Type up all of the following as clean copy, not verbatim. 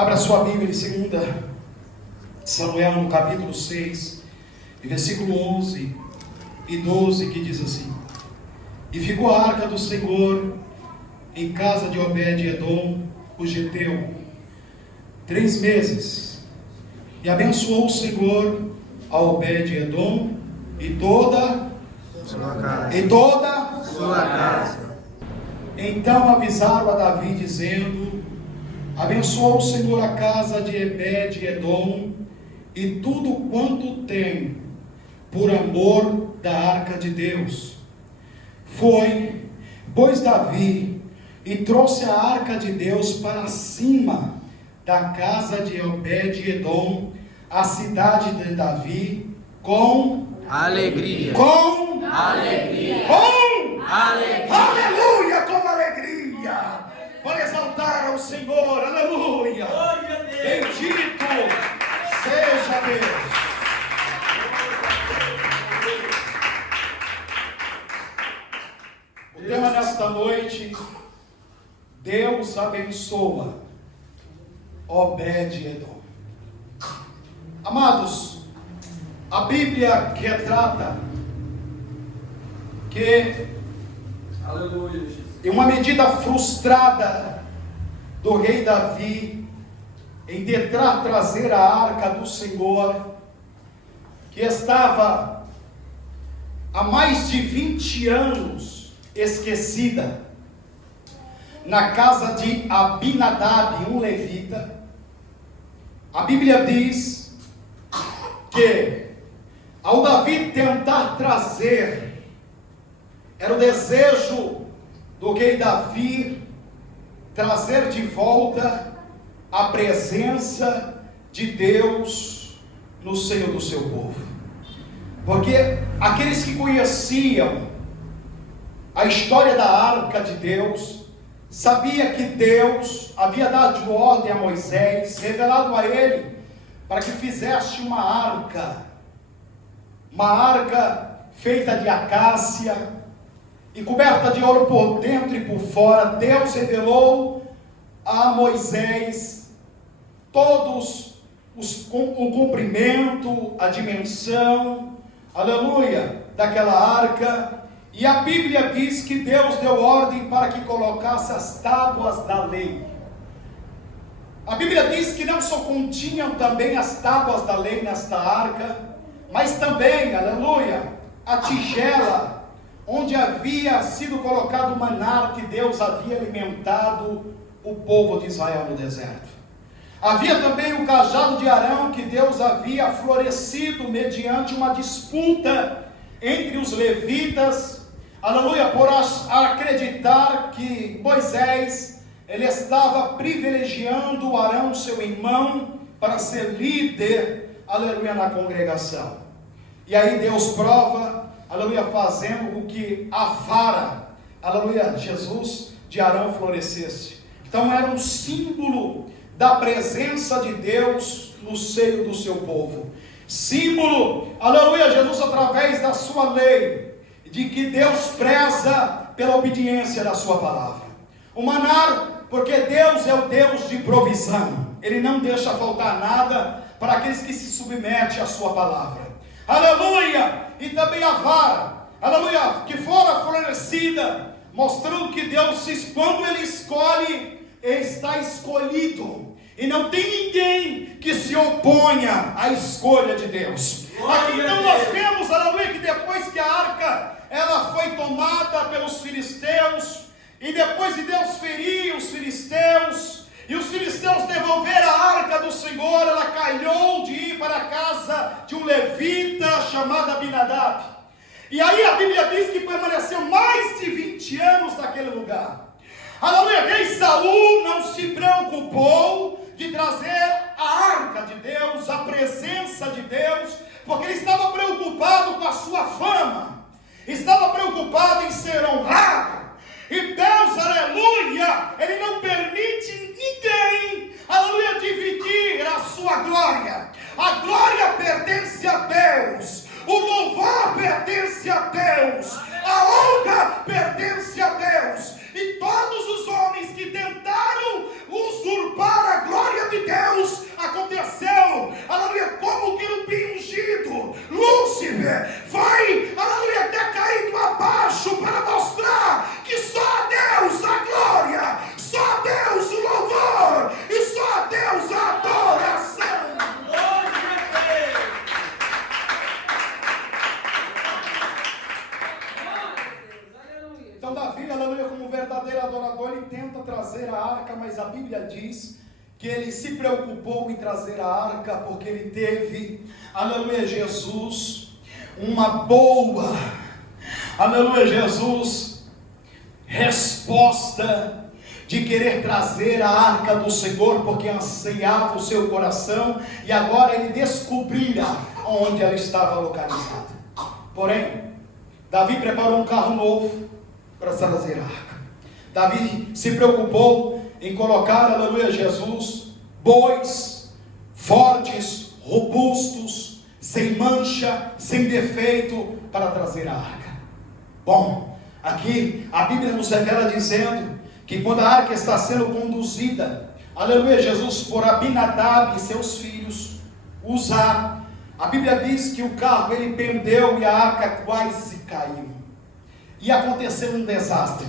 Abra sua Bíblia em 2 Samuel, no capítulo 6, versículo 11 e 12, que diz assim: E ficou a arca do Senhor em casa de Obed-edom, o geteu, 3 meses. E abençoou o Senhor a Obed-edom e toda sua casa. Então avisaram a Davi, dizendo: Abençoou o Senhor a casa de Obed-edom e tudo quanto tem, por amor da arca de Deus. Foi, pois, Davi e trouxe a arca de Deus para cima da casa de Obed-edom, a cidade de Davi, com Alegria. com Alegria. com Alegria. aleluia, com alegria, para exaltar ao Senhor, aleluia, bendito seja Deus. O tema nesta noite: Deus abençoa Obed-edom. Amados, a Bíblia retrata que, Aleluia, Jesus. em uma medida frustrada do rei Davi em tentar trazer a arca do Senhor, que estava há mais de 20 anos esquecida na casa de Abinadab, um levita, a Bíblia diz que, ao Davi tentar trazer, era o desejo do rei Davi trazer de volta a presença de Deus no seio do seu povo, porque aqueles que conheciam a história da arca de Deus sabia que Deus havia dado ordem a Moisés, revelado a ele, para que fizesse uma arca feita de acácia e coberta de ouro por dentro e por fora. Deus revelou a Moisés todos o comprimento, a dimensão, aleluia, daquela arca. E a Bíblia diz que Deus deu ordem para que colocasse as tábuas da lei. A Bíblia diz que não só continham também as tábuas da lei nesta arca, mas também, aleluia, a tigela onde havia sido colocado o maná que Deus havia alimentado o povo de Israel no deserto. Havia também o cajado de Arão que Deus havia florescido mediante uma disputa entre os levitas, aleluia, por acreditar que Moisés, ele estava privilegiando Arão, seu irmão, para ser líder, aleluia, na congregação. E aí Deus prova, aleluia, fazendo com que a vara, aleluia, Jesus de Arão florescesse. Então era um símbolo da presença de Deus no seio do seu povo. Símbolo, aleluia, Jesus através da sua lei, de que Deus preza pela obediência da sua palavra. O maná, porque Deus é o Deus de provisão, Ele não deixa faltar nada para aqueles que se submetem à sua palavra, aleluia. E também a vara, aleluia, que fora florescida, mostrando que Deus, quando Ele escolhe, está escolhido, e não tem ninguém que se oponha à escolha de Deus. Aqui então nós vemos, aleluia, que depois que a arca ela foi tomada pelos filisteus, e depois de Deus ferir os filisteus, e os filisteus devolveram a arca do Senhor, ela calhou de ir para a casa de um levita chamado Abinadab. E aí a Bíblia diz que permaneceu mais de 20 anos naquele lugar. Aleluia, rei Saul não se preocupou de trazer a arca de Deus, a presença de Deus, porque ele estava preocupado com a sua fama, estava preocupado em ser honrado. E Deus, aleluia, Ele não permite ninguém, aleluia, dividir a sua glória. A glória pertence a Deus, o louvor pertence a Deus, a honra pertence a Deus. E todos os homens que tentaram usurpar a glória de Deus, Então Davi, aleluia, como verdadeiro adorador, ele tenta trazer a arca, mas a Bíblia diz que ele se preocupou em trazer a arca, porque ele teve, aleluia, Jesus, uma boa, aleluia, Jesus, resposta de querer trazer a arca do Senhor, porque ansiava o seu coração, e agora ele descobrira onde ela estava localizada. Porém, Davi preparou um carro novo para trazer a arca. Davi se preocupou em colocar, aleluia, Jesus, bois fortes, robustos, sem mancha, sem defeito, para trazer a arca. Bom, aqui a Bíblia nos revela dizendo que quando a arca está sendo conduzida, aleluia, Jesus, por Abinadab e seus filhos, Uzá, a Bíblia diz que o carro ele pendeu e a arca quase caiu. E aconteceu um desastre.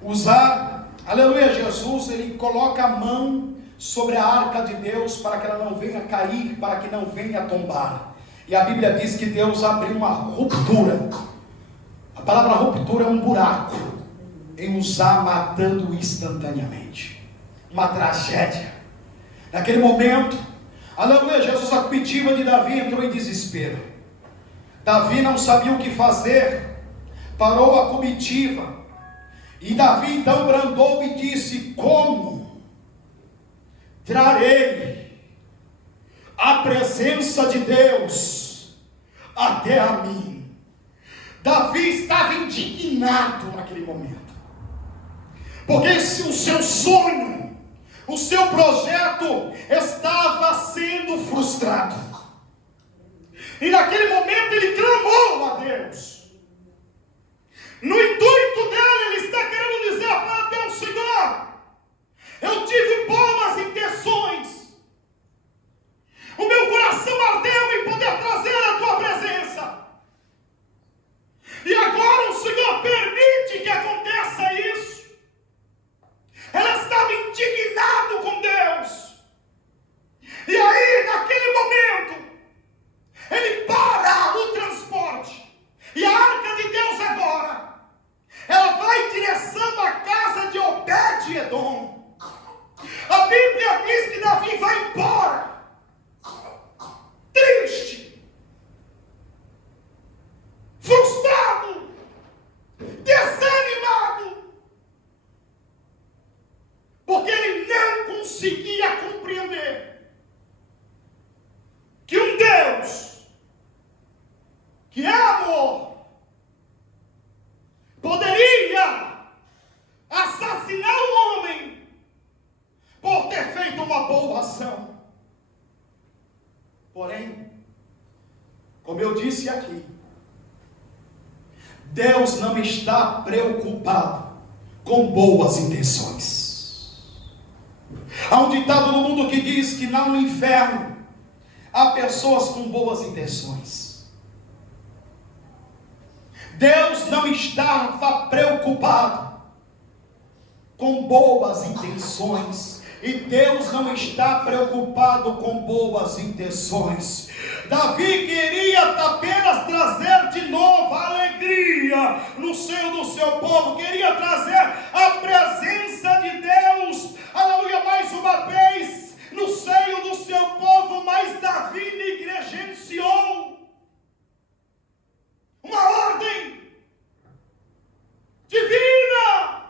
Uzá, aleluia, Jesus, ele coloca a mão sobre a arca de Deus para que ela não venha cair, para que não venha tombar. E a Bíblia diz que Deus abriu uma ruptura. A palavra ruptura é um buraco em Uzá, matando instantaneamente. Uma tragédia. Naquele momento, aleluia, Jesus, a comitiva de Davi entrou em desespero. Davi não sabia o que fazer, parou a comitiva, e Davi então brandou e disse: como trarei a presença de Deus até a mim? Davi estava indignado naquele momento, porque se o seu sonho, o seu projeto estava sendo frustrado, e naquele momento ele clamou a Deus. No intuito dele, ele está querendo dizer para Deus: Senhor, eu tive boas intenções, o meu coração ardeu em poder trazer a tua presença, e agora o Senhor permite que aconteça isso. Ela estava indignado com Deus. E aí, naquele momento, ele para o transporte. E a arca de Deus agora, ela vai em direção à casa de Obed-Edom. A Bíblia diz que Davi vai embora, triste, frustrado, desanimado, porque ele não conseguia compreender que um Deus que é amor poderia assassinar um homem por ter feito uma boa ação. Porém, como eu disse aqui, Deus não está preocupado com boas intenções. Há um ditado no mundo que diz que lá no inferno há pessoas com boas intenções. Deus não estava preocupado com boas intenções, e Deus não está preocupado com boas intenções. Davi queria apenas trazer de novo a alegria no seio do seu povo, queria trazer a presença de Deus, aleluia, mais uma vez no seio do seu povo. Mas Davi negligenciou uma ordem divina,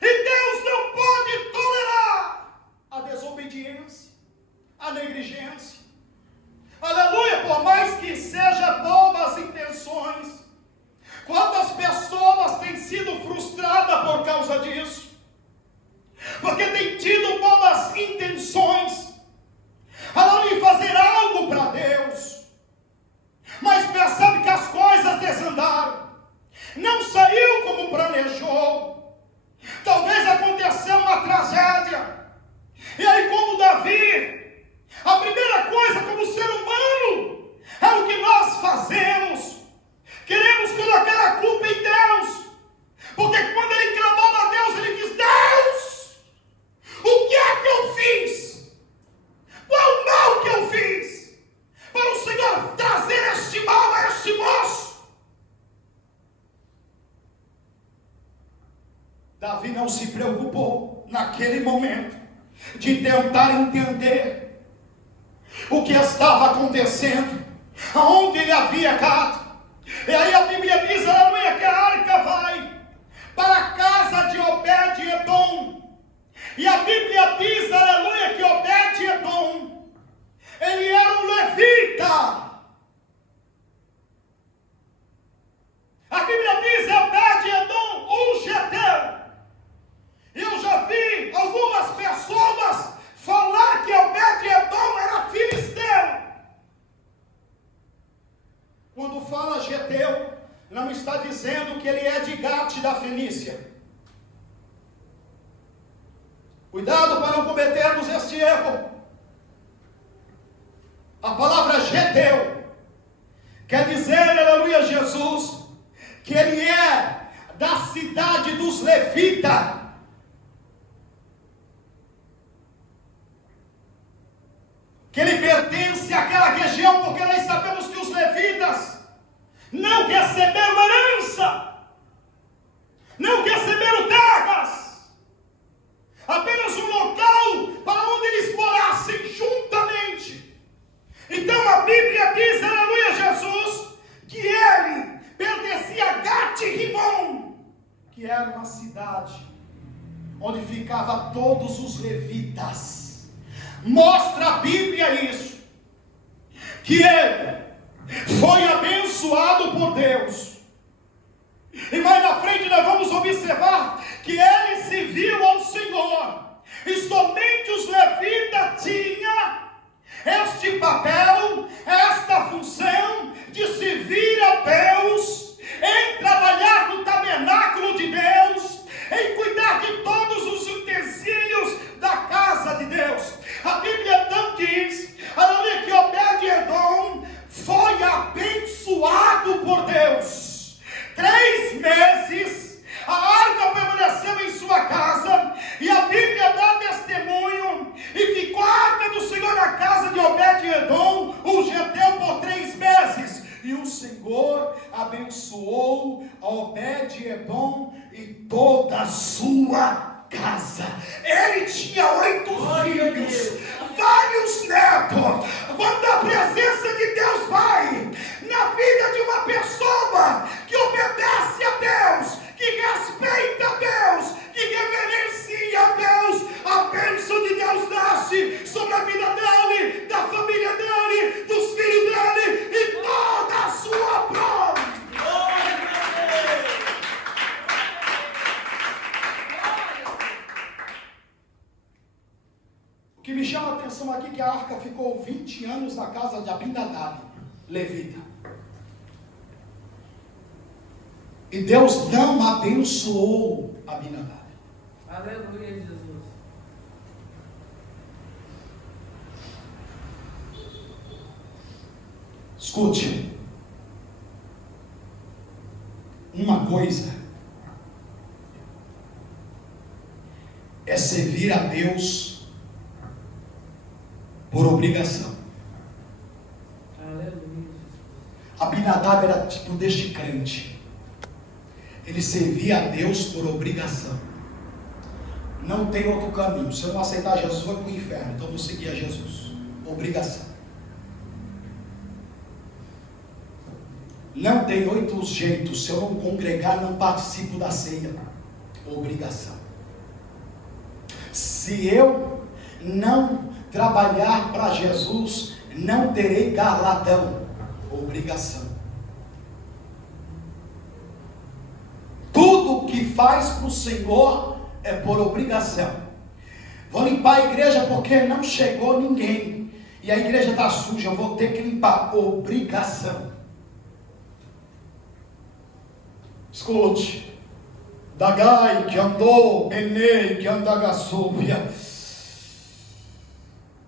e Deus não pode tolerar a desobediência, a negligência. Aleluia, por mais que seja boas intenções, quantas pessoas têm sido frustradas por causa disso? Porque tem tido boas intenções, aleluia, em fazer algo para Deus, mas percebe que as coisas desandaram, não saiu como planejou, talvez aconteceu uma tragédia. E aí, como Davi, a primeira coisa como ser humano é o que nós fazemos: queremos colocar a culpa em Deus, porque quando ele clamou a Deus, ele diz: Deus, o que é que eu fiz? Qual o mal que eu fiz para o Senhor trazer este mal a este moço? Davi não se preocupou naquele momento de tentar entender o que estava acontecendo, aonde ele havia errado. E aí a Bíblia diz, aleluia, que a arca vai para a casa de Obed-Edom. E a Bíblia diz, aleluia, que Obed-Edom, ele era um levita. A Bíblia diz, Obed-Edom, um geteu. Eu já vi algumas pessoas falar que Obed-Edom era filisteu. Quando fala geteu, não está dizendo que ele é de Gate da Fenícia. Cuidado para não cometermos este erro. A palavra geteu quer dizer, aleluia, Jesus, que ele é da cidade dos levitas. Que ele pertence àquela região, porque nós sabemos que os levitas não receberam herança, não receberam terras, apenas um local para onde eles morassem juntamente. Então a Bíblia diz, aleluia, Jesus, que ele pertencia a Gat-Rimon, que era uma cidade onde ficavam todos os levitas. Mostra a Bíblia isso, que ele foi abençoado por Deus. E mais na frente nós vamos observar que ele se viu ao Senhor, e somente os levitas tinham este papel, esta função de servir a Deus, em trabalhar no tabernáculo de Deus, em cuidar de todos os utensílios da casa de Deus. A Bíblia então diz, aleluia, que Obed-Edom foi abençoado por Deus. 3 meses a arca permaneceu em sua casa, e a Bíblia dá testemunho, e ficou a arca do Senhor na casa de Obed-Edom, o geteu, por 3 meses. E o Senhor abençoou a Obed-Edom e toda a sua casa. Ele tinha 8 filhos, vários netos. Quando a presença de Deus vai na vida de uma pessoa que obedece a Deus, que respeita a Deus, que reverencia a Deus, a bênção de Deus nasce sobre a vida dele, da família dele, dos filhos dele e toda a sua prole. O que me chama a atenção aqui é que a arca ficou 20 anos na casa de Abinadab, levita. E Deus não abençoou Abinadab. Aleluia, Jesus. Escute. Uma coisa é servir a Deus por obrigação. Aleluia. Abinadab era tipo deste crente. Ele servia a Deus por obrigação. Não tem outro caminho. Se eu não aceitar Jesus, vai para o inferno. Então eu vou seguir a Jesus. Obrigação. Não tem 8 jeitos. Se eu não congregar, não participo da ceia. Obrigação. Se eu não trabalhar para Jesus, não terei galadão. Obrigação. Tudo que faz para o Senhor é por obrigação. Vou limpar a igreja porque não chegou ninguém, e a igreja está suja, eu vou ter que limpar. Obrigação. Escute. Dagai que andou, Enei que andagassúbia,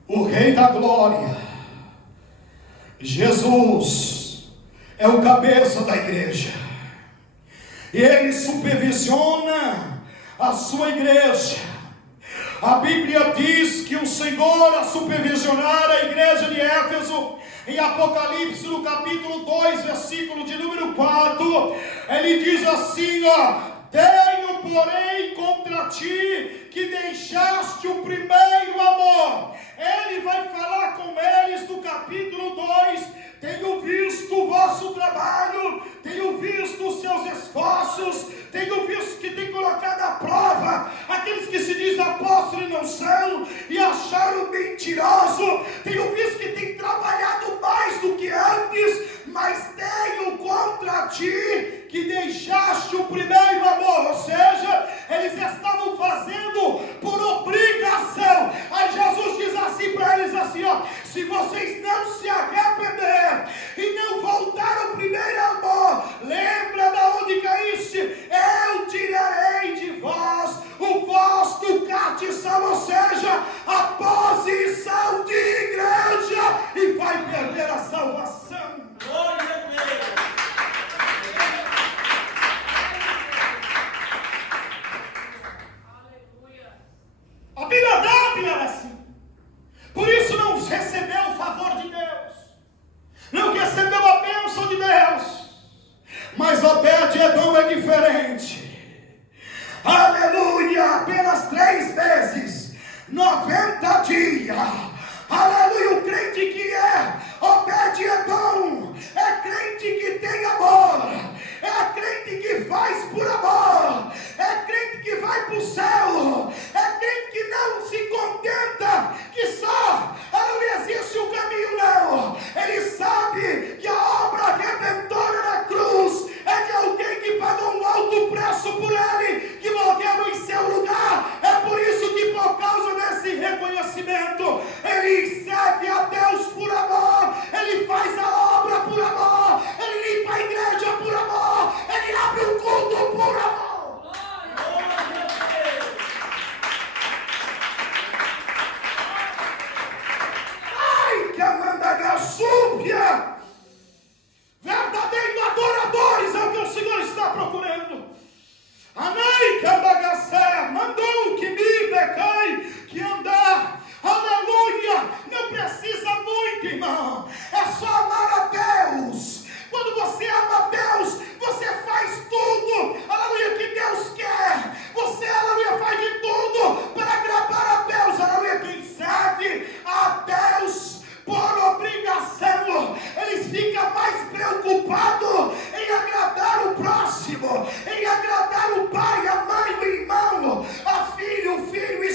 o Rei da Glória, Jesus, é o cabeça da igreja. Ele supervisiona a sua igreja. A Bíblia diz que o Senhor a supervisionar a igreja de Éfeso, em Apocalipse no capítulo 2, versículo de número 4, ele diz assim, ó: tenho porém, contra ti, que deixaste o primeiro amor. Ele vai falar com eles no capítulo 2, tenho visto o vosso trabalho, tenho visto os seus esforços, tenho visto que tem colocado à prova aqueles que se dizem apóstolos e não são, e acharam mentiroso, tenho visto que tem trabalhado mais do que antes, mas tenho contra ti que deixaste o primeiro amor. Ou seja, eles estavam fazendo por obrigação. Aí Jesus diz assim para eles assim, ó, se vocês não se arrepender e não voltar ao primeiro amor, lembra da onde caíste, eu tirarei de vós o vosso cartição, ou seja, a posição de igreja, e vai perder a salvação. Glória a Deus. A Bíblia era assim. Por isso não recebeu o favor de Deus, não recebeu a bênção de Deus. Mas Obed-Edom é diferente. Aleluia, apenas 3 vezes, 90 dias. Aleluia, o crente que é Obed-Edom é crente que tem amor, é crente que faz por amor, é crente que vai para o céu, é crente que não se contenta que só, aleluia, existe o caminho, não. Ele sabe que a obra redentora da cruz é de alguém que pagou um alto preço por ele, que morreu em seu lugar. É por isso que, por causa desse reconhecimento, ele serve a Deus por amor, ele faz a obra por amor, ele limpa a igreja por amor, ele abre o culto por amor. Ai, que amanda gaçúbia! Verdadeiros adoradores é o que o Senhor está procurando. Anai Cambagacé mandou que me decai, que andar. Aleluia! Não precisa muito, irmão. É só amar a Deus. Quando você ama a Deus, você faz tudo, aleluia, que Deus quer. Você, aleluia, faz de tudo para agradar a Deus. Aleluia, quem serve a Deus por obrigação, eles ficam mais preocupados em agradar o próximo, em agradar o pai, a mãe, o irmão, a filho, o filho, a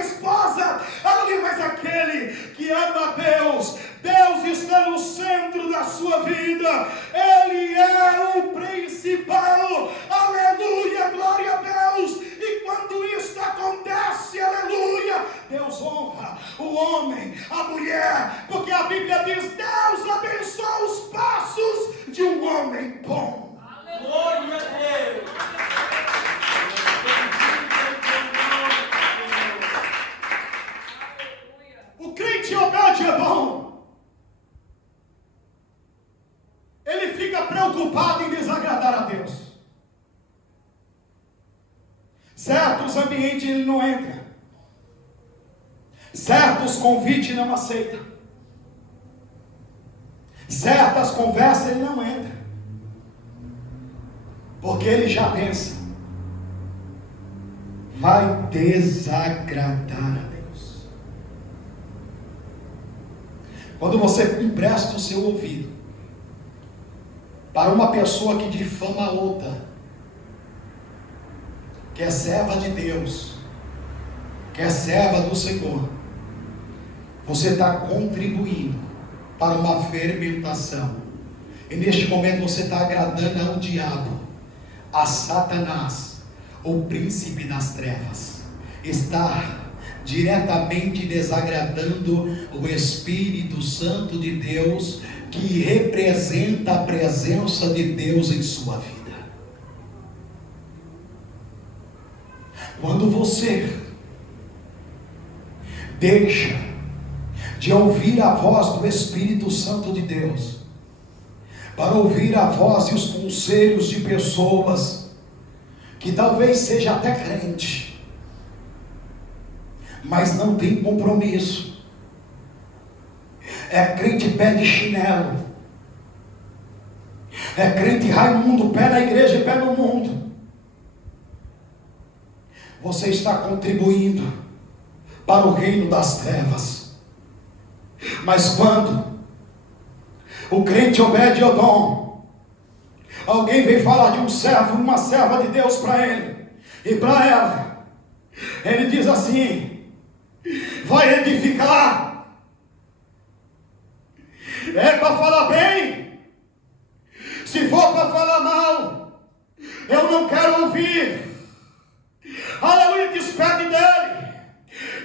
esposa, aleluia. Mas aquele que ama a Deus, Deus está no centro da sua vida, Ele é o principal, aleluia, glória a Deus. E quando isso acontece, aleluia, Deus honra o homem, a mulher, porque a Bíblia diz, Deus abençoa os passos de um homem bom. Glória a Deus. O crente Obed-Edom, ele fica preocupado em desagradar a Deus. Certos ambientes ele não entra, certos convites não aceita, certas conversas ele não entra, porque ele já pensa, vai desagradar a Deus. Quando você empresta o seu ouvido para uma pessoa que difama a outra, que é serva de Deus, que é serva do Senhor, você está contribuindo para uma fermentação, e neste momento você está agradando ao diabo, a Satanás, o príncipe das trevas, está diretamente desagradando o Espírito Santo de Deus, que representa a presença de Deus em sua vida. Quando você deixa de ouvir a voz do Espírito Santo de Deus, para ouvir a voz e os conselhos de pessoas que talvez seja até crente, mas não tem compromisso, é crente pé de chinelo, é crente Raimundo, pé na igreja e pé no mundo, você está contribuindo para o reino das trevas. Mas quando o crente Obed-Edom, alguém vem falar de um servo, uma serva de Deus para ele e para ela, ele diz assim: vai edificar, é para falar bem. Se for para falar mal, eu não quero ouvir. Aleluia, despede dele,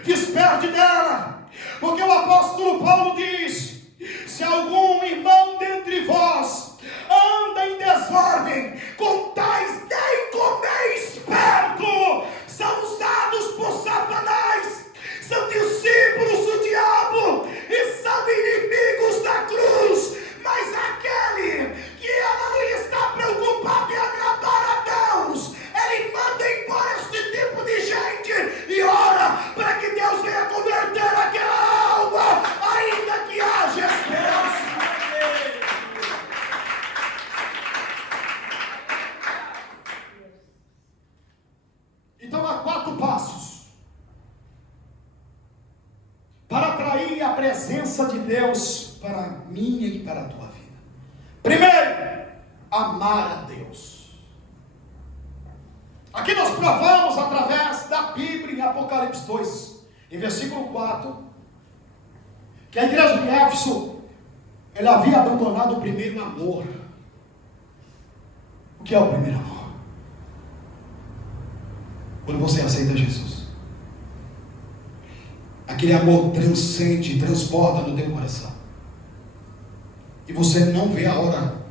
despede dela, porque o apóstolo Paulo diz: se algum irmão dentre vós anda em desordem, com tais nem comeis perto, são usados por Satanás, são discípulos do diabo e são inimigos da cruz. Mas aquele que está preocupado em agradar a Deus, ele manda embora este tipo de gente e ora para que Deus venha converter aquela alma, ainda que haja esperança. Então há 4 passos para atrair a presença de Deus para a minha e para a tua vida. Primeiro, amar a Deus. Aqui nós provamos através da Bíblia em Apocalipse 2, em versículo 4, que a igreja de Éfeso, ela havia abandonado o primeiro amor. O que é o primeiro amor? Quando você aceita Jesus, aquele amor transcende, transborda no teu coração, e você não vê a hora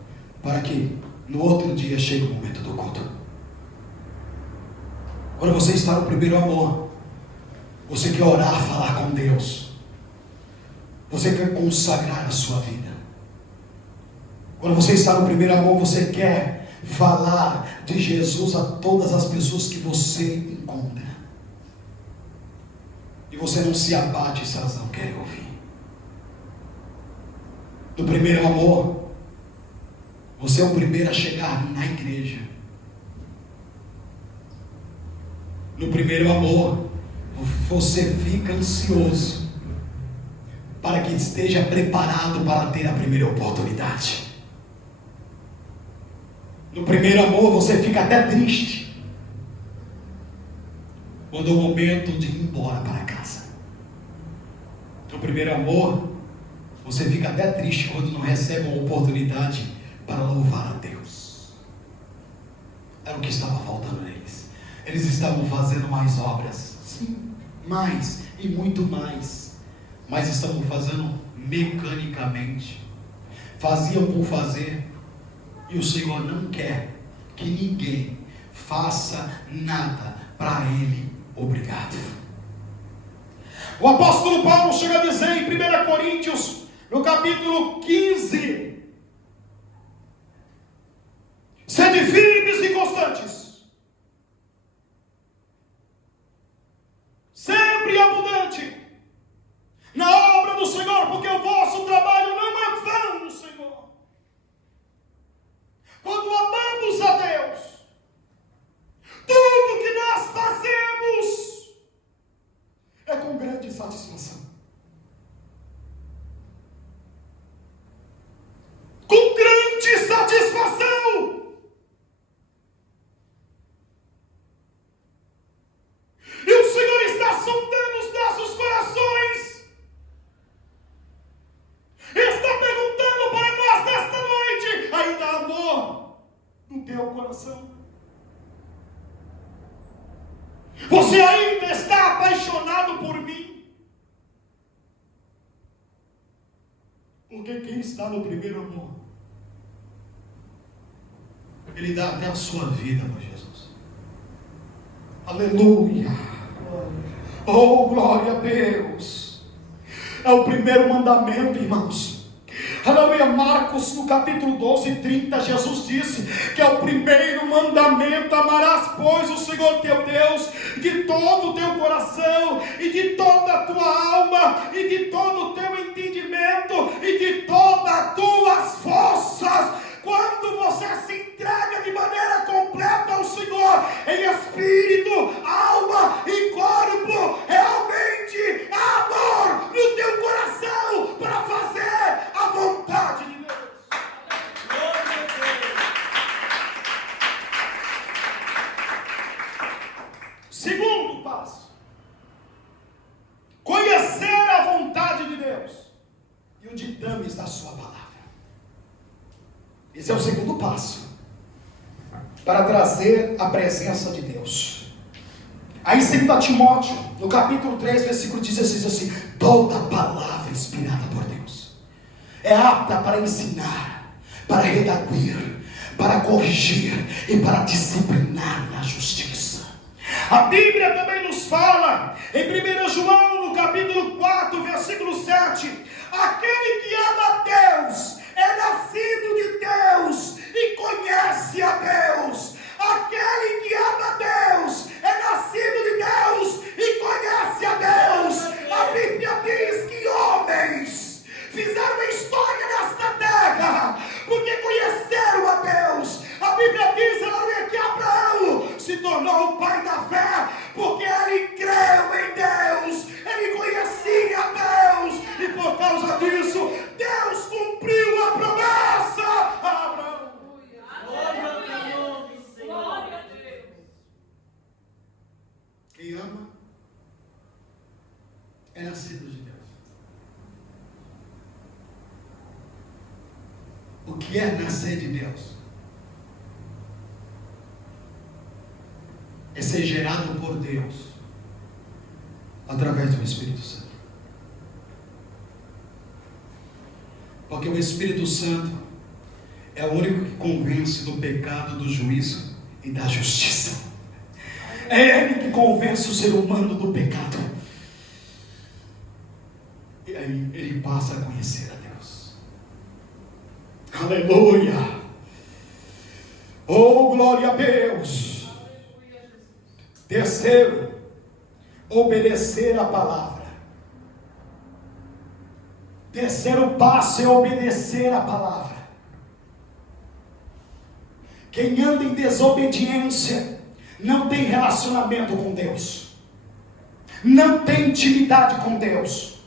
para que no outro dia chegue o momento do culto. Quando você está no primeiro amor, você quer orar, falar com Deus, você quer consagrar a sua vida. Quando você está no primeiro amor, você quer falar de Jesus a todas as pessoas que você encontra, e você não se abate se elas não querem ouvir. No primeiro amor, você é o primeiro a chegar na igreja. No primeiro amor, você fica ansioso para que esteja preparado para ter a primeira oportunidade. No primeiro amor, você fica até triste quando é o momento de ir embora para casa. No primeiro amor, você fica até triste quando não recebe uma oportunidade para louvar a Deus. Era o que estava faltando neles. Eles estavam fazendo mais obras, sim, mais e muito mais, mas estavam fazendo mecanicamente, faziam por fazer, e o Senhor não quer que ninguém faça nada para Ele. Obrigado. O apóstolo Paulo chega a dizer em 1 Coríntios, no capítulo 15: sede firmes e constantes, sempre abundante na obra do Senhor, porque o vosso trabalho não é vão no Senhor. Quando amamos a Deus, tudo que nós fazemos é com grande satisfação. Com grande satisfação. E o Senhor está sondando os nossos corações. Está perguntando para nós nesta noite: ainda há amor no teu coração? Você ainda está apaixonado por mim? Porque quem está no primeiro amor, Ele dá até a sua vida por Jesus. Aleluia. Oh, glória a Deus. É o primeiro mandamento, irmãos. Aleluia. Marcos, no capítulo 12, 30, Jesus disse que é o primeiro mandamento: amarás, pois, o Senhor teu Deus de todo o teu coração, e de toda a tua alma, e de todo o teu entendimento, e de todas as tuas forças. Quando você se entrega de maneira completa ao Senhor, em espírito, alma Esse é o segundo passo para trazer a presença de Deus. Aí em 2 Timóteo, no capítulo 3, versículo 16, assim: toda palavra inspirada por Deus é apta para ensinar, para redarguir, para corrigir e para disciplinar na justiça. A Bíblia também nos fala, em 1 João, no capítulo 4, versículo 7, aquele que ama a Deus é nascido de Deus e conhece a Deus. Aquele que ama a Deus é nascido de Deus e conhece a Deus. A Bíblia diz que homens fizeram história nesta terra porque conheceram a Deus. A Bíblia diz, aleluia, que Abraão se tornou o pai da fé porque ele creu em Deus, ele conhecia a Deus, e por causa disso Deus cumpriu a promessa a Abraão. Glória ao teu nome, Senhor. Glória a Deus. Quem ama é nascido de Deus. O que é nascer de Deus? É ser gerado por Deus através do Espírito Santo. Porque o Espírito Santo é o único que convence do pecado, do juízo e da justiça. É Ele que convence o ser humano do pecado. E aí ele passa a conhecer a Deus. Aleluia! Oh, glória a Deus! Terceiro, obedecer a palavra. Terceiro passo é obedecer a palavra. Quem anda em desobediência não tem relacionamento com Deus, não tem intimidade com Deus,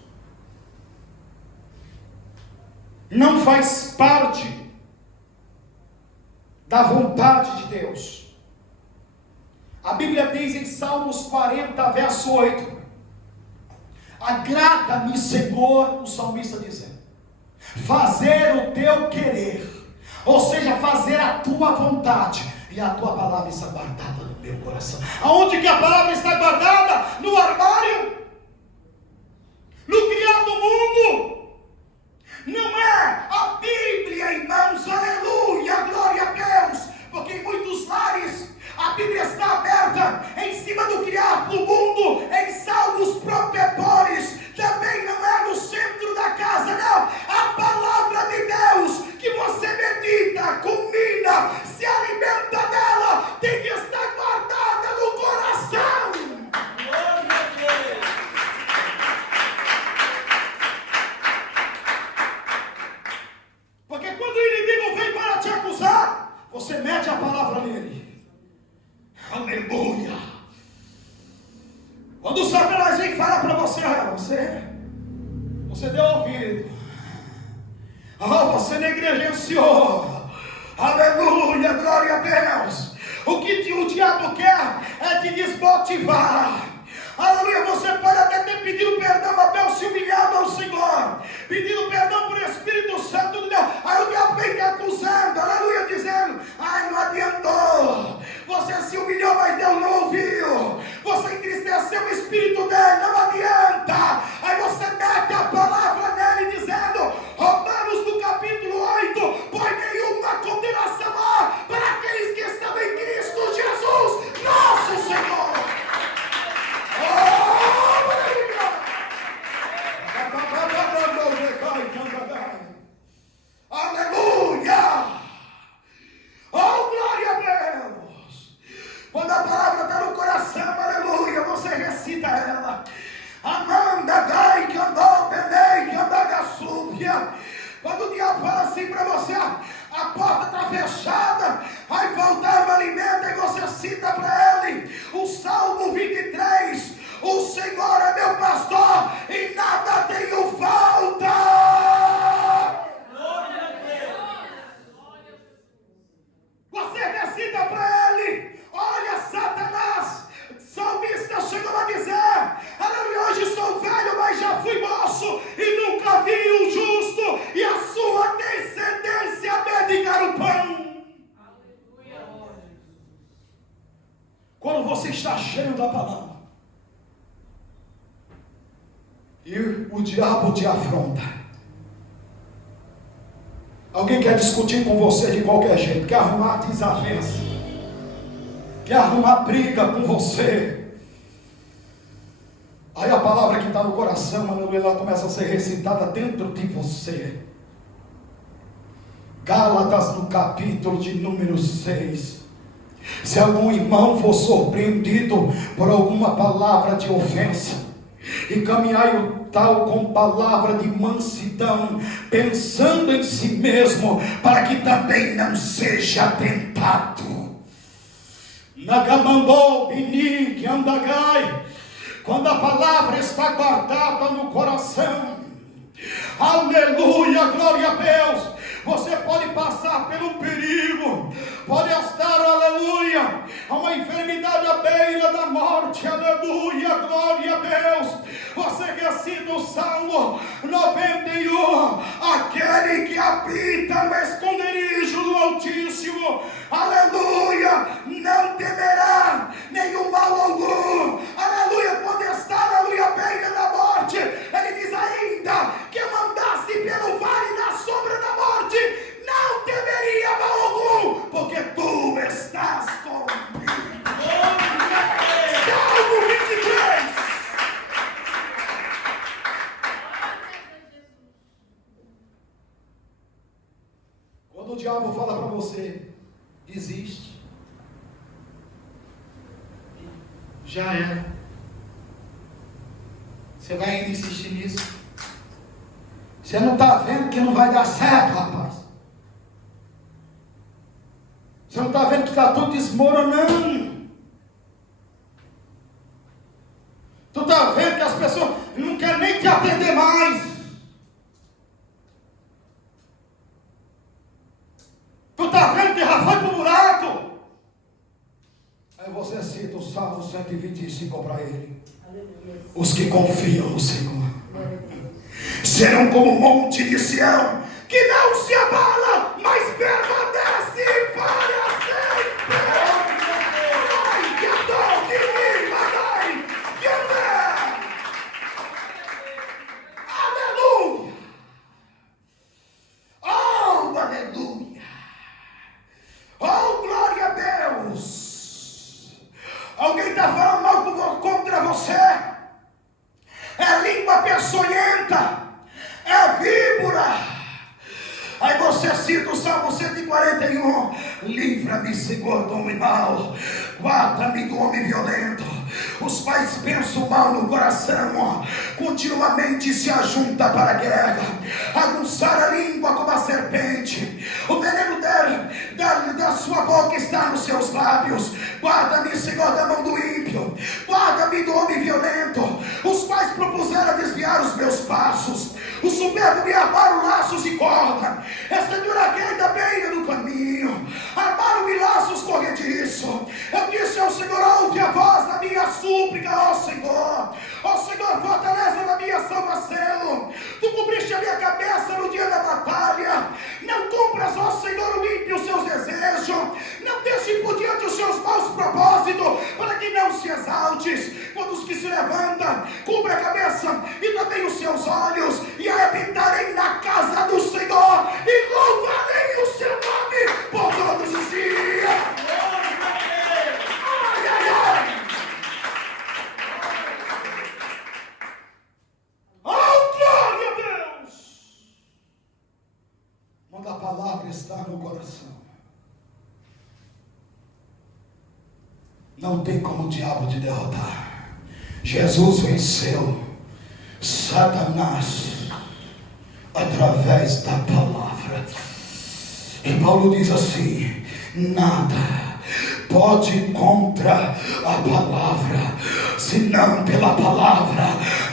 não faz parte da vontade de Deus. A Bíblia diz em Salmos 40, verso 8: agrada-me, Senhor, o salmista dizendo, fazer o teu querer, ou seja, fazer a tua vontade, e a tua palavra está guardada no meu coração. Aonde que a palavra está guardada? No armário, no criado mundo. Não é a Bíblia, irmãos, aleluia, glória a Deus, porque em muitos lares a Bíblia está aberta em cima do criado mundo, em salmos protetores. Também não é no centro da casa, não. A palavra de Deus que você medita, combina, se alimenta dela, tem que estar guardada no coração. Glória a Deus. Porque quando o inimigo vem para te acusar, você mete a palavra nele. Aleluia! Quando o Satanás vem falar para você deu ouvido, você negligenciou, aleluia, glória a Deus. O que o diabo quer é te desmotivar. Aleluia, você pode até ter pedido perdão a Deus, se humilhado ao Senhor, pedindo perdão para o Espírito Santo de Deus. Aí o diabo vem te acusando, aleluia, dizendo, ai, não adiantou. Você se humilhou, mas Deus não ouviu. Você entristeceu o Espírito dele, não adianta. Aí você mete a palavra nele dizendo, Romanos no capítulo 8, pois nenhuma condenação há para aqueles que estão em Cristo Jesus, nosso Senhor. Aleluia! Oh, glória a você está cheio da palavra, e o diabo te afronta, alguém quer discutir com você de qualquer jeito, quer arrumar desavença, quer arrumar briga com você, aí a palavra que está no coração, aleluia, ela começa a ser recitada dentro de você. Gálatas no capítulo de número 6. Se algum irmão for surpreendido por alguma palavra de ofensa, e caminhai o tal com palavra de mansidão, pensando em si mesmo, para que também não seja tentado. Nagamandou binig andagai. Quando a palavra está guardada no coração, aleluia, glória a Deus, você pode passar pelo perigo, pode estar, aleluia, a uma enfermidade à beira da morte, aleluia, glória a Deus. Você que cita o Salmo 91, aquele que habita no esconderijo do Altíssimo, aleluia, não temerá nenhum mal algum, aleluia. Quando está, aleluia, à beira da morte, ele diz ainda que eu andasse pelo vale da sombra da morte, não temeria mal algum, porque tu estás comigo. Salmo 23. Quando o diabo fala para você, desiste, já era, você vai ainda insistir nisso? Você não está vendo que não vai dar certo, rapaz? Você não está vendo que está tudo desmoronando? Tu está vendo que as pessoas não querem nem te atender mais? Tu está vendo que já foi para o buraco? Aí você cita o Salmo 125 para ele. Os que confiam no Senhor serão como o monte de Sião, que não se abala, mas permanece para sempre. Ai, que dor, que rima, ai, que andar. Aleluia. Oh, aleluia. Oh, glória a Deus. Alguém está falando mal contra você? É língua peçonhenta, é víbora. Aí você cita o Salmo 141, livra-me, Senhor, do homem mau, guarda-me do homem violento. Os pais pensam mal no coração, continuamente se ajunta para a guerra, aguçar a língua como a serpente, o veneno da sua boca está nos seus lábios. Guarda-me, Senhor, da mão do ímpio, guarda-me do homem violento. Os pais propuseram desviar os meus passos, o soberbo me armaram laços de corda, estenderam a guerra da beira do caminho, armaram-me laços corrediço. Eu disse ao Senhor, ouve a voz da minha súplica, ó Senhor, fortaleza da minha salvação. Tu cobriste a minha cabeça no dia da batalha. Não cumpras, ó Senhor, o ímpio os seus desejos, não deixe por diante os seus maus propósitos, para que não se exaltes. Quando os que se levantam, cubra a cabeça e também os seus olhos, e habitarei na casa do Senhor, e louvarei o seu nome por todos os dias. Ai, ai, ai. Oh, glória a Deus! Quando a palavra está no coração, não tem como o diabo te derrotar. Jesus venceu Satanás através da palavra. E Paulo diz assim: nada pode contra a palavra, senão pela palavra.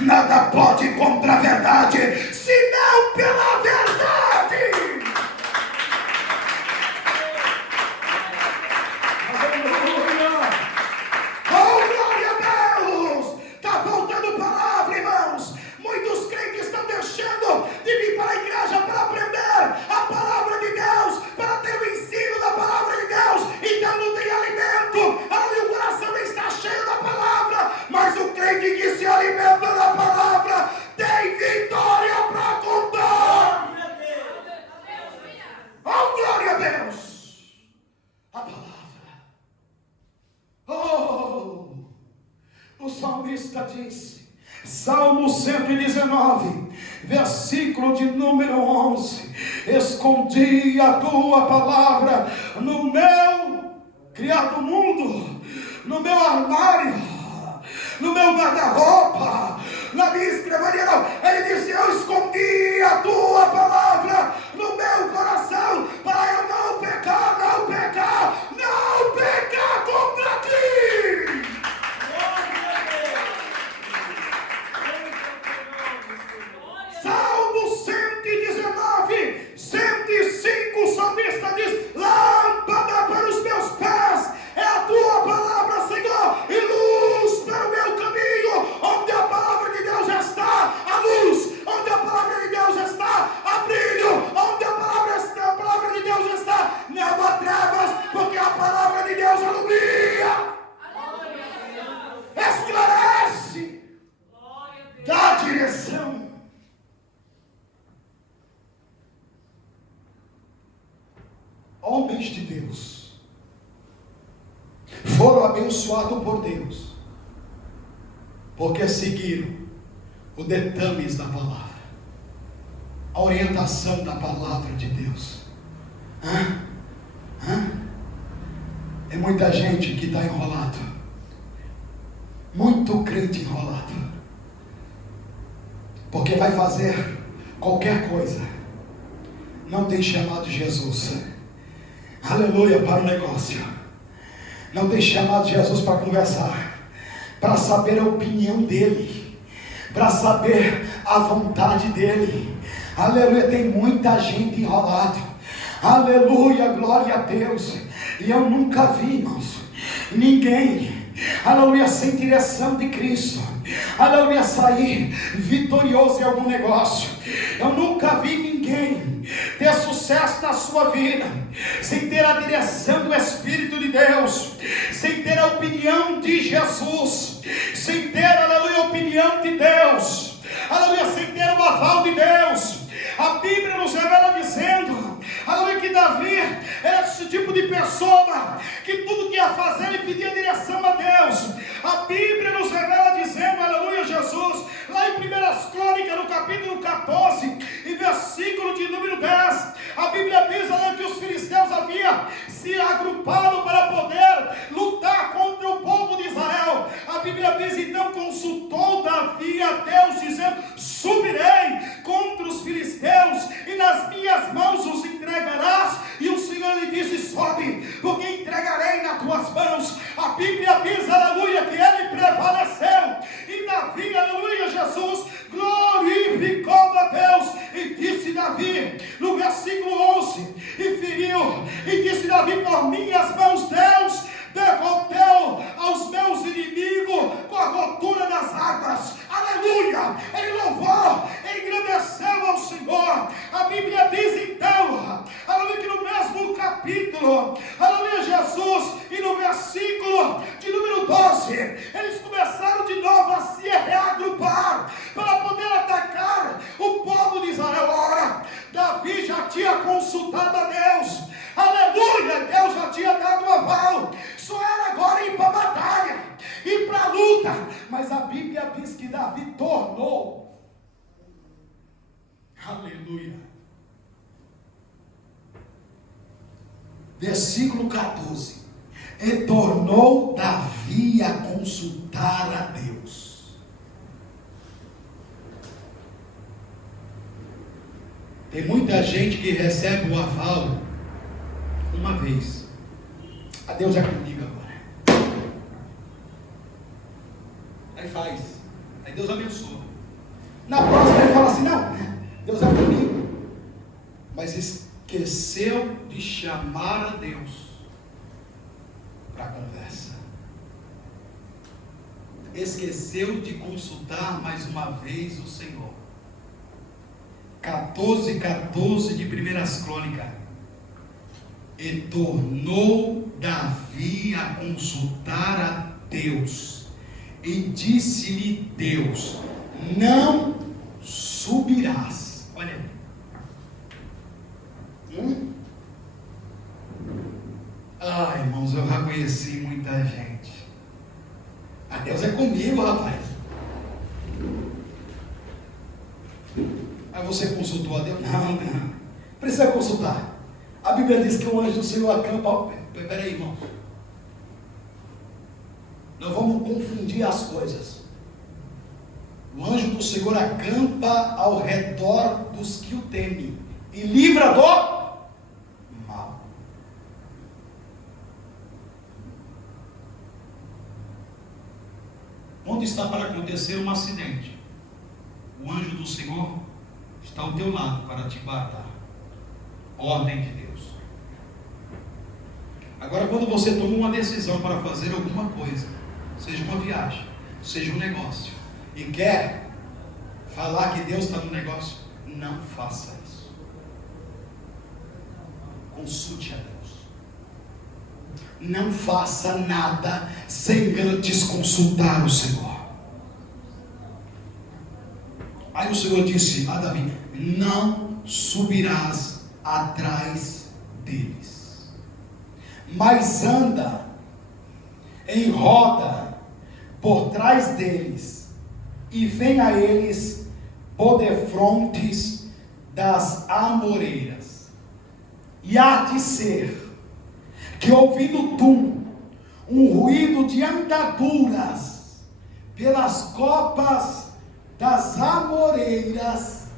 Nada pode contra a verdade, senão pela verdade. Aleluia! Oh, glória a Deus! Está voltando palavra, irmãos. Muitos crentes estão deixando de vir para a igreja para aprender a palavra de Deus, para ter o ensino da palavra de Deus, então não tem alimento. O coração está salmista disse, Salmo 119, versículo de número 11: escondi a tua palavra no meu criado mundo, no meu armário, no meu guarda-roupa, na minha escrivaria. Não, ele disse: eu escondi a tua palavra no meu coração, para eu não pecar contra ti. Salmo 119, 105, o salmista diz: lâmpada para os meus pés é a tua palavra, Senhor, e luz para o meu caminho. Onde a palavra de Deus está, a luz. Onde a palavra de Deus está, há brilho. Onde a palavra de Deus está, não há trevas, porque a palavra de Deus alumia, esclarece, dá direção. Homens de Deus foram abençoados por Deus, porque seguiram o ditames da palavra, a orientação da palavra de Deus. É muita gente que está enrolado, muito crente enrolado, porque vai fazer qualquer coisa, não tem chamado Jesus, aleluia, para o negócio, não tem chamado Jesus para conversar, para saber a opinião dele, para saber a vontade dele. Aleluia, tem muita gente enrolada. Aleluia, glória a Deus. E eu nunca vi, irmãos, ninguém, aleluia, sem direção de Cristo, aleluia, sair vitorioso em algum negócio. Eu nunca vi ninguém ter sucesso na sua vida sem ter a direção do Espírito de Deus, sem ter a opinião de Jesus, sem ter, aleluia, a opinião de Deus, aleluia, sem ter o aval de Deus. A Bíblia nos revela dizendo, aleluia, que Davi era esse tipo de pessoa que tudo que ia fazer ele pedia direção a Deus. A Bíblia nos revela dizendo, aleluia, Jesus, lá em 1 Crônicas, no capítulo 14 e versículo de número 10, a Bíblia diz, aleluia, que os filisteus haviam se agrupado para poder lutar contra o povo de Israel. A Bíblia diz, então consultou Davi a Deus, dizendo: subirei contra os filisteus e nas minhas mãos os entregarás. E o Senhor lhe disse: sobe, porque entregarei nas tuas mãos. A Bíblia diz, aleluia, que ele prevaleceu. E Davi, aleluia, Jesus glorificou a Deus. E disse Davi, no versículo 11, e feriu, e disse Davi: por minhas mãos Deus derroteu aos meus inimigos com a rotura das águas. Aleluia, ele louvou, ele engrandeceu ao Senhor. A Bíblia diz então, aleluia, que no mesmo capítulo, aleluia, Jesus, e no versículo de número 12, eles começaram de novo a se reagrupar para poder atacar o povo de Israel. Ora, Davi já tinha consultado a Deus, aleluia, Deus já tinha dado um aval, só era agora ir para a batalha, ir para a luta. Mas a Bíblia diz que Davi tornou, aleluia, versículo 14, e tornou Davi a consultar a Deus. Tem muita gente que recebe o aval uma vez: a Deus é comigo agora. Aí faz, aí Deus abençoa. Na próxima ele fala assim: não, Deus é comigo. Mas esqueceu de chamar a Deus para a conversa. Esqueceu de consultar mais uma vez o Senhor. 14 de 1 Crônicas. E tornou Davi a consultar a Deus, e disse-lhe Deus: não subirás. Olha aí. Irmãos, eu já conheci muita gente. A Deus é comigo, rapaz. Aí você consultou a Deus? Não. Precisa consultar. A Bíblia diz que o anjo do Senhor acampa. Peraí, irmão. Nós vamos confundir as coisas. O anjo do Senhor acampa ao redor dos que o temem e livra do mal. Onde está para acontecer um acidente, o anjo do Senhor está ao teu lado para te guardar. Ordem de Deus. Agora, quando você toma uma decisão para fazer alguma coisa, seja uma viagem, seja um negócio, e quer falar que Deus está no negócio, não faça isso. Consulte a Deus. Não faça nada sem antes consultar o Senhor. Aí o Senhor disse a Davi: não subirás atrás deles, mas anda em roda por trás deles, e vem a eles por defrontes das amoreiras. E há de ser que, ouvindo tu um ruído de andaduras pelas copas das amoreiras,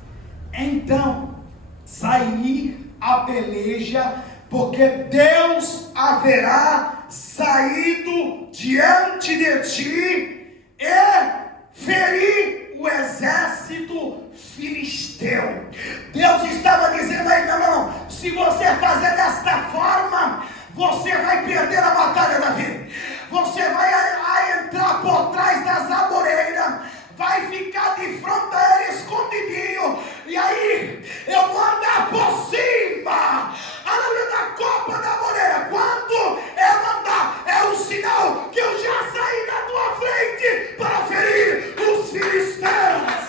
então sair a peleja, porque Deus haverá saído diante de ti e ferir o exército filisteu. Deus estava dizendo aí: não, se você fazer desta forma, você vai perder a batalha da vida. Você vai entrar por trás das amoreiras, vai ficar de frente a ele escondidinho, e aí eu vou andar por cima, aleluia, da copa da amoreira. Quando eu andar, é um sinal que eu já saí da tua frente para ferir os filisteus.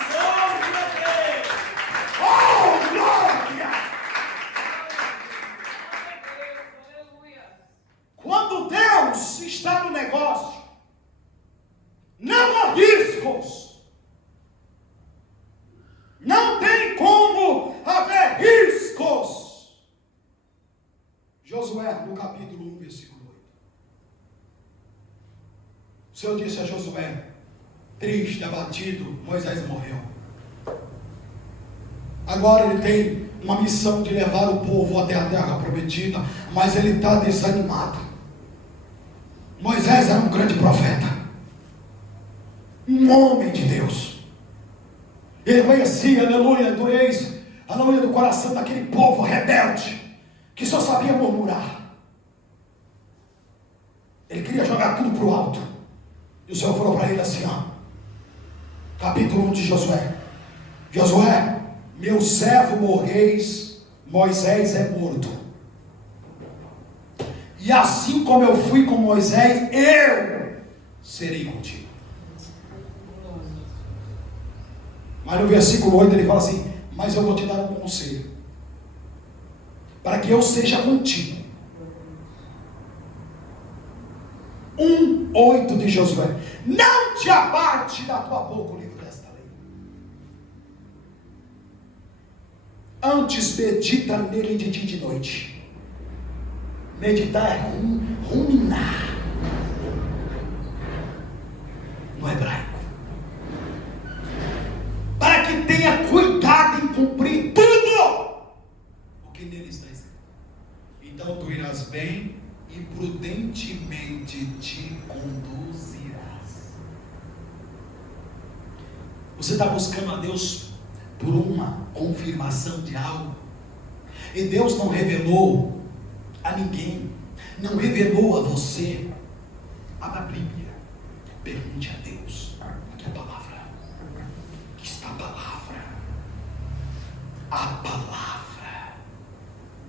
Oh, glória! Quando Deus está no negócio, não há riscos. Não tem como haver riscos. Josué, no capítulo 1, versículo 8. O Senhor disse a Josué, triste, abatido: Moisés morreu. Agora ele tem uma missão de levar o povo até a terra prometida, mas ele está desanimado. Moisés era um grande profeta, um homem de Deus. Ele conhecia, aleluia, do aleluia, do coração daquele povo rebelde, que só sabia murmurar. Ele queria jogar tudo para o alto. E o Senhor falou para ele assim, capítulo 1 de Josué: Josué, meu servo morreis, Moisés é morto. E assim como eu fui com Moisés, eu serei contigo. Mas no versículo 8 ele fala assim: mas eu vou te dar um conselho, para que eu seja contigo. 1:8 de Josué: não te aparte da tua boca o livro desta lei, antes medita nele de dia e de noite. Meditar é ruminar no hebraico, para que tenha cuidado em cumprir tudo o que nele está escrito. Então tu irás bem e prudentemente te conduzirás. Você está buscando a Deus por uma confirmação de algo, e Deus não revelou a ninguém, não revelou a você. Abra a Bíblia, pergunte a Deus. Aqui a palavra, aqui está a palavra. A palavra.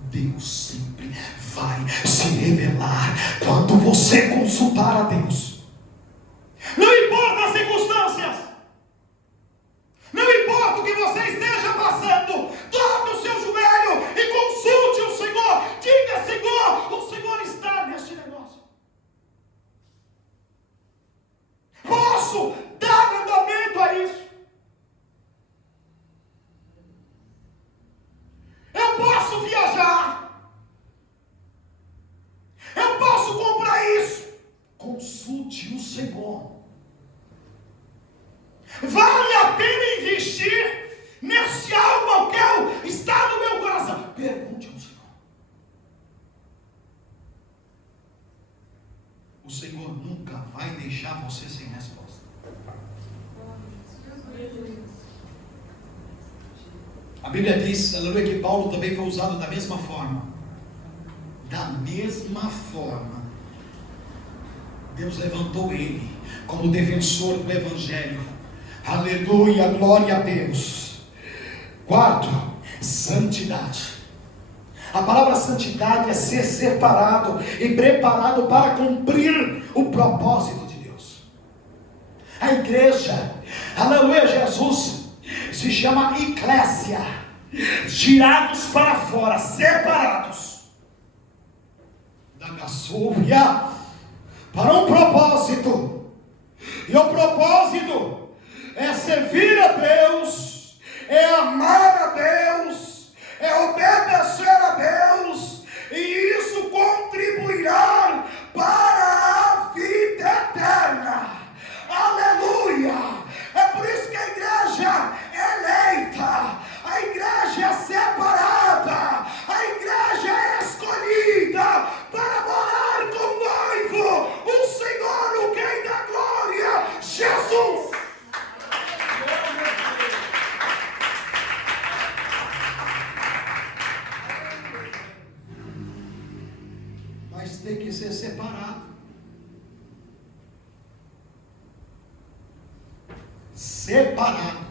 Deus sempre vai se revelar quando você consultar a Deus. Não importa as circunstâncias, não importa o que você esteja passando, dobre o seu joelho e consulte o Senhor. Diga: Senhor, o Senhor está neste negócio. Posso dar andamento a isso? Senhor nunca vai deixar você sem resposta. A Bíblia diz, aleluia, que Paulo também foi usado da mesma forma. Da mesma forma, Deus levantou ele como defensor do Evangelho. Aleluia, glória a Deus. Quarto, santidade. A palavra santidade é ser separado e preparado para cumprir o propósito de Deus. A igreja, aleluia, Jesus, se chama eclésia, tirados para fora, separados da caçúvia, para um propósito. E o propósito é servir a Deus, é amar a Deus, é obedecer a Deus, e isso contribuirá para a vida eterna. Aleluia! É por isso que a igreja é eleita, a igreja é separada, a igreja é escolhida para morar com o noivo, o Senhor, o Rei da Glória, Jesus. Mas tem que ser separado. Separado.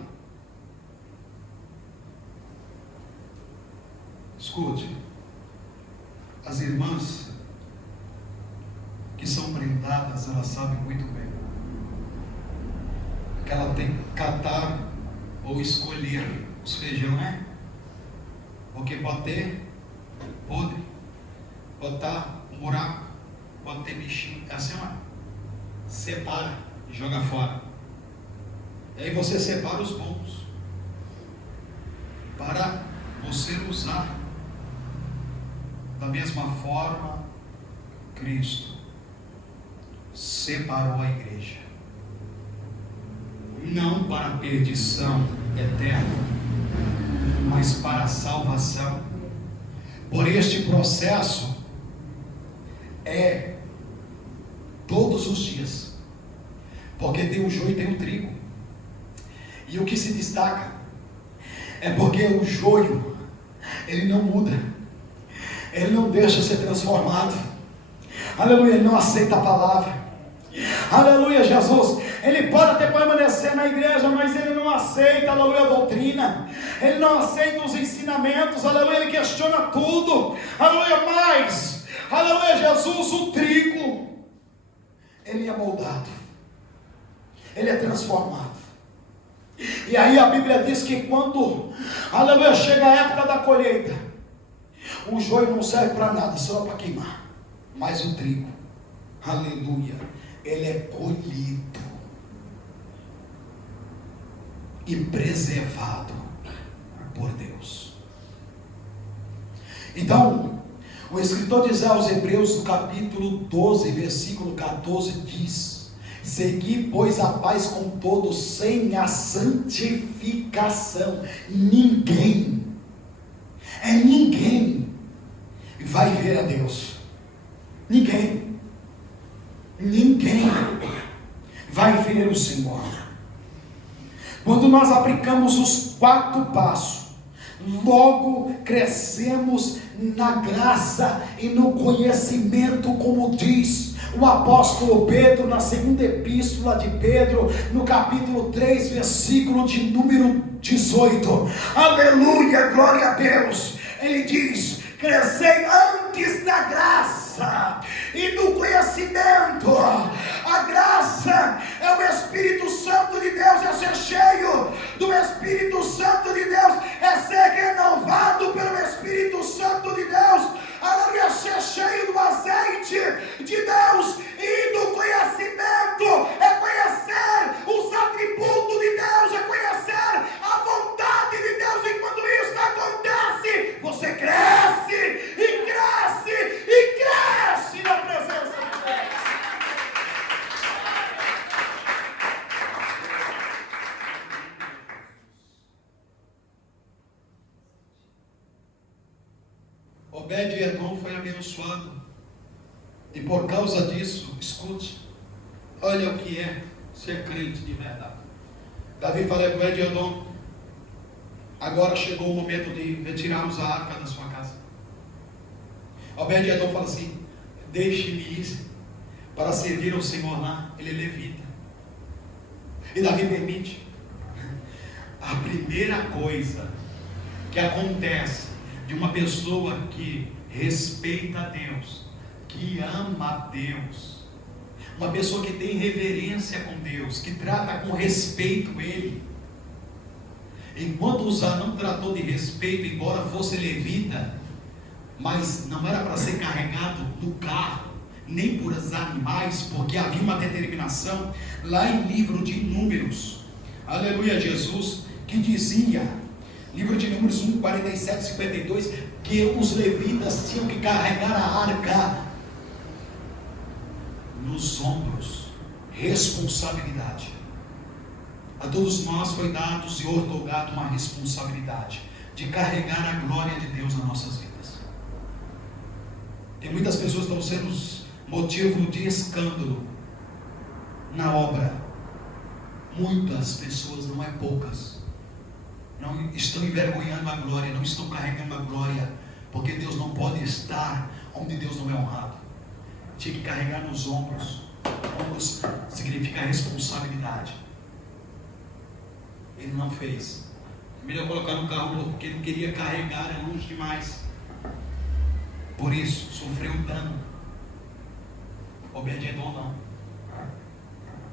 Escute, as irmãs que são prendadas, elas sabem muito bem que ela tem que catar ou escolher os feijão, né? Porque pode ter podre, pode estar um buraco, pode ter bichinho. É assim, ó. Separa e joga fora. E aí você separa os bons para você usar. Da mesma forma, Cristo separou a igreja, não para a perdição eterna, mas para a salvação. Por este processo é todos os dias, porque tem o joio e tem o trigo. E o que se destaca é porque o joio, ele não muda, ele não deixa ser transformado. Aleluia, ele não aceita a palavra. Aleluia, Jesus. Ele pode até permanecer na igreja, mas ele não aceita, aleluia, a doutrina. Ele não aceita os ensinamentos, aleluia, ele questiona tudo. Aleluia, mas, aleluia, Jesus, o trigo, ele é moldado, ele é transformado. E aí a Bíblia diz que quando, aleluia, chega a época da colheita, o joio não serve para nada, só para queimar. Mas o trigo, aleluia, ele é colhido e preservado por Deus. Então, o escritor diz aos Hebreus, no capítulo 12, versículo 14, diz: segui, pois, a paz com todos, sem a santificação ninguém vai ver a Deus. Ninguém vai ver o Senhor. Quando nós aplicamos os 4 passos, logo crescemos na graça e no conhecimento, como diz o apóstolo Pedro na segunda epístola de Pedro, no capítulo 3, versículo de número 18. Aleluia, glória a Deus. Ele diz: crescei antes na graça e no conhecimento. A graça é o Espírito Santo de Deus, é ser cheio do Espírito Santo de Deus, é ser renovado pelo Espírito Santo de Deus. Aleluia, ser cheio do azeite de Deus e do conhecimento, é conhecer os atributos de Deus, é conhecer a vontade de Deus. E quando isso acontece, você cresce e cresce e cresce na presença de Deus. Obed-Edom foi abençoado E por causa disso, escute, olha o que é ser crente de verdade. Davi fala para Obed-Edom: agora chegou o momento de retirarmos a arca da sua casa. Obed-Edom fala assim: deixe-me ir para servir ao Senhor lá. Ele é levita. E Davi permite. A primeira coisa que acontece de uma pessoa que respeita a Deus, que ama a Deus, uma pessoa que tem reverência com Deus, que trata com respeito Ele. Enquanto Uzá não tratou de respeito, embora fosse levita, mas não era para ser carregado no carro, nem por os animais, porque havia uma determinação lá em livro de Números, aleluia Jesus, que dizia, livro de Números 1, 47, 52, que os levitas tinham que carregar a arca nos ombros. Responsabilidade. A todos nós foi dado e outorgado uma responsabilidade de carregar a glória de Deus nas nossas vidas. Tem muitas pessoas que estão sendo motivo de escândalo na obra. Muitas pessoas, não é poucas, não estão envergonhando a glória, não estão carregando a glória, porque Deus não pode estar onde Deus não é honrado. Tinha que carregar nos ombros. Ombros significa responsabilidade. Ele não fez. Melhor colocar no carro porque ele queria carregar, é longe demais. Por isso, sofreu um dano. Obed-Edom não.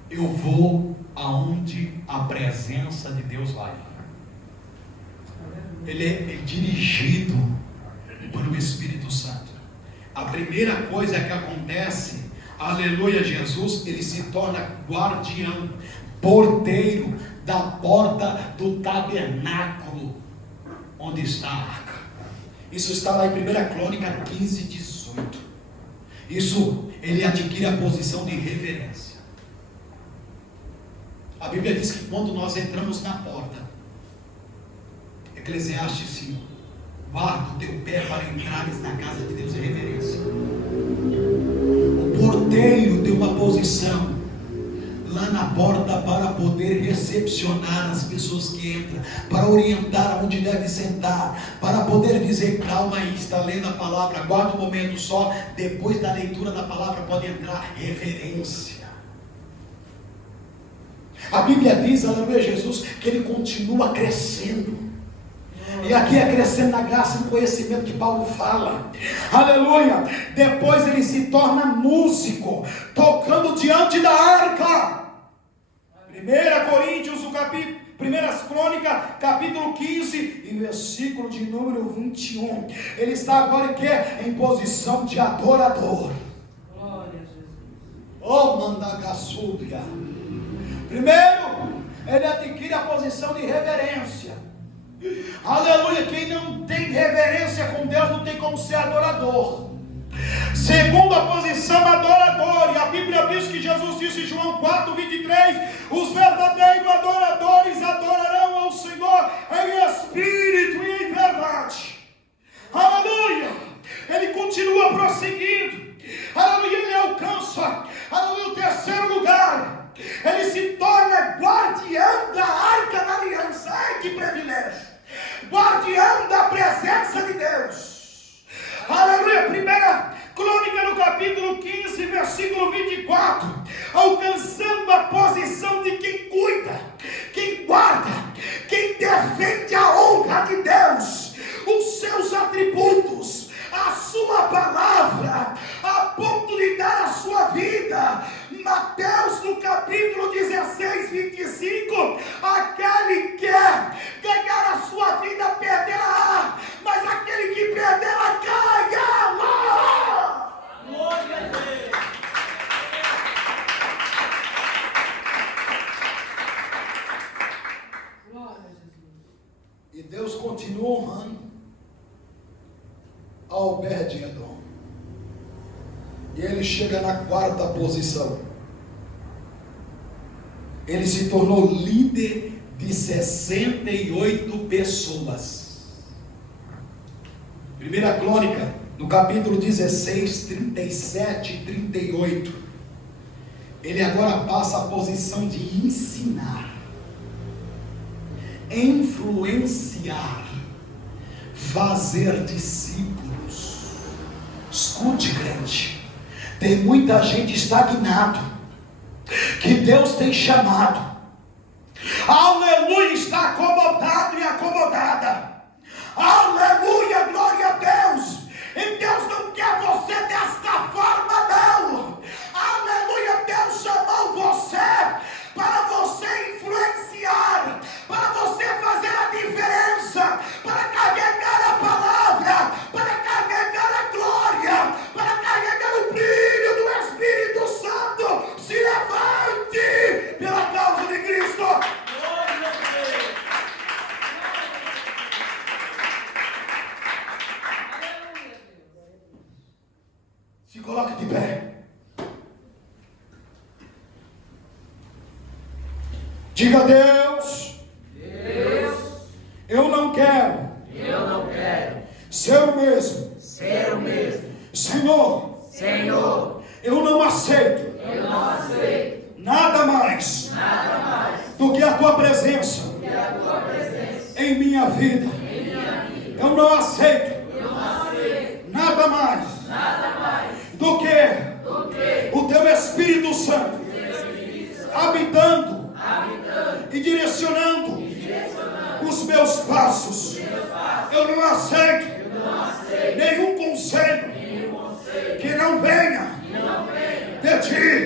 Eu vou aonde a presença de Deus vai. Ele é dirigido pelo Espírito Santo. A primeira coisa que acontece, aleluia Jesus, ele se torna guardião, porteiro da porta do tabernáculo, onde está a arca. Isso está lá em 1 Crônica 15, 18. Isso, ele adquire a posição de reverência. A Bíblia diz que quando nós entramos na porta, Eclesiastes 5, guarda o teu pé para entrares na casa de Deus, é reverência. O porteiro tem uma posição lá na porta para poder recepcionar as pessoas que entram, para orientar onde deve sentar, para poder dizer: calma aí, está lendo a palavra, aguarda um momento só, depois da leitura da palavra pode entrar. Reverência. A Bíblia diz, aleluia Jesus, que ele continua crescendo. E aqui é crescendo na graça e no conhecimento que Paulo fala. Aleluia. Depois ele se torna músico, tocando diante da arca. 1 Coríntios, 1 Crônica, capítulo 15 e versículo de número 21. Ele está agora em posição de adorador. Glória a Jesus. Oh, mandagassúbia. Primeiro, ele adquire a posição de reverência. Aleluia. Quem não tem reverência com Deus não tem como ser adorador. Segundo a posição, adorador. E a Bíblia diz que Jesus disse em João 4, 23: os verdadeiros adoradores adorarão ao Senhor em espírito e em verdade. Aleluia. Ele continua prosseguindo. Aleluia. Ele alcança, aleluia, o terceiro lugar. Ele se torna guardião da arca da aliança. Ai, que privilégio! Guardião da presença de Deus. Aleluia. 1 Crônica no capítulo 15, versículo 24. Alcançando a posição de quem cuida, quem guarda, quem defende a honra de Deus, os seus atributos, a sua palavra, a ponto de dar a sua vida. Mateus no capítulo 16, 25, aquele que quer ganhar a sua vida perderá, mas aquele que perderá ganhará. Glória a Deus. Glória a Jesus. E Deus continua honrando a Obed-Edom. E ele chega na quarta posição. Ele se tornou líder de 68 pessoas. 1 Crônica, no capítulo 16, 37 e 38, ele agora passa a posição de ensinar, influenciar, fazer discípulos. Escute, crente, tem muita gente estagnado, que Deus tem chamado, aleluia, está acomodado e acomodada, aleluia, glória a Deus, e Deus não quer você desta forma não, aleluia. Deus chamou você para você influenciar, para você fazer a diferença, para carregar a palavra, para carregar a glória, para carregar o brilho do Espírito Santo. Se levante pela causa de Cristo. Se coloque de pé. Diga a Deus, eu não quero ser o mesmo. Senhor, eu não aceito nada mais do que a tua presença em minha vida. Eu não aceito nada mais do que o teu Espírito Santo habitando e direcionando os meus passos. Eu não aceito nenhum conselho que não venha de ti.